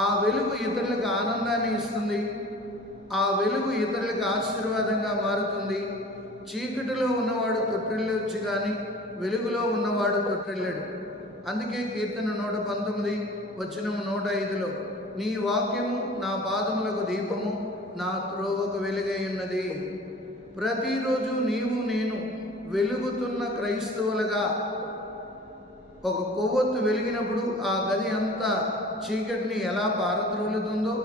ఆ వెలుగు ఇతరులకు ఆనందాన్ని ఇస్తుంది. ఆ వెలుగు ఇతరులకు ఆశీర్వాదంగా మారుతుంది. చీకటిలో ఉన్నవాడు తొట్టిల్లొచ్చు కానీ వెలుగులో ఉన్నవాడు తొట్టిల్లడు. అందుకే కీర్తన 119 వచనం 105లో నీ వాక్యము నా పాదములకు దీపము, నా త్రోవకు వెలుగై ఉన్నది. ప్రతిరోజు నీవు నేను వెలుగుతున్న క్రైస్తవులుగా ఒక కొవ్వొత్తు వెలిగినప్పుడు ఆ గది అంతా చీకటిని ఎలా పారద్రోలుతుందో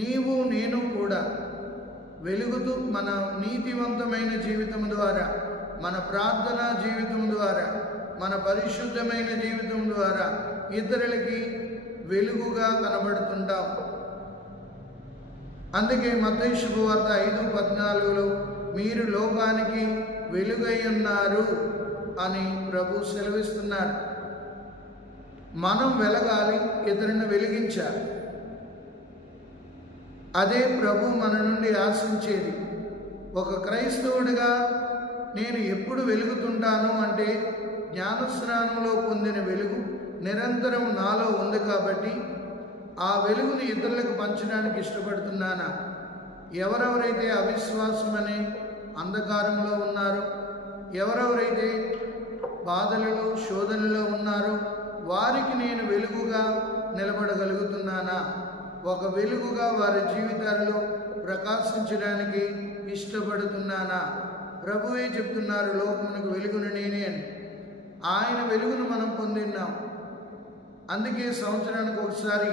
నీవు నేను కూడా వెలుగుతూ మన నీతివంతమైన జీవితం ద్వారా, మన ప్రార్థనా జీవితం ద్వారా, మన పరిశుద్ధమైన జీవితం ద్వారా ఇతరులకి వెలుగుగా కనబడుతుంటాం. అందుకే మత్తయి శుభవార్త 5:14లో మీరు లోకానికి వెలుగై ఉన్నారు అని ప్రభు సెలవిస్తున్నారు. మనం వెలగాలి, ఇతరులను వెలిగించాలి. అదే ప్రభు మన నుండి ఆశించేది. ఒక క్రైస్తవుడిగా నేను ఎప్పుడు వెలుగుతుంటాను అంటే జ్ఞానస్నానంలో పొందిన వెలుగు నిరంతరం నాలో ఉంది కాబట్టి ఆ వెలుగుని ఇతరులకు పంచడానికి ఇష్టపడుతున్నానా? ఎవరెవరైతే అవిశ్వాసం అనే అంధకారంలో ఉన్నారో, ఎవరెవరైతే బాధలలో శోధనలో ఉన్నారో వారికి నేను వెలుగుగా నిలబడగలుగుతున్నానా? ఒక వెలుగుగా వారి జీవితాల్లో ప్రకాశించడానికి ఇష్టపడుతున్నానా? ప్రభువే చెప్తున్నారు, లోకమునకు వెలుగును నేనే అని. ఆయన వెలుగును మనం పొందిన్నాం. అందుకే సంవత్సరానికి ఒకసారి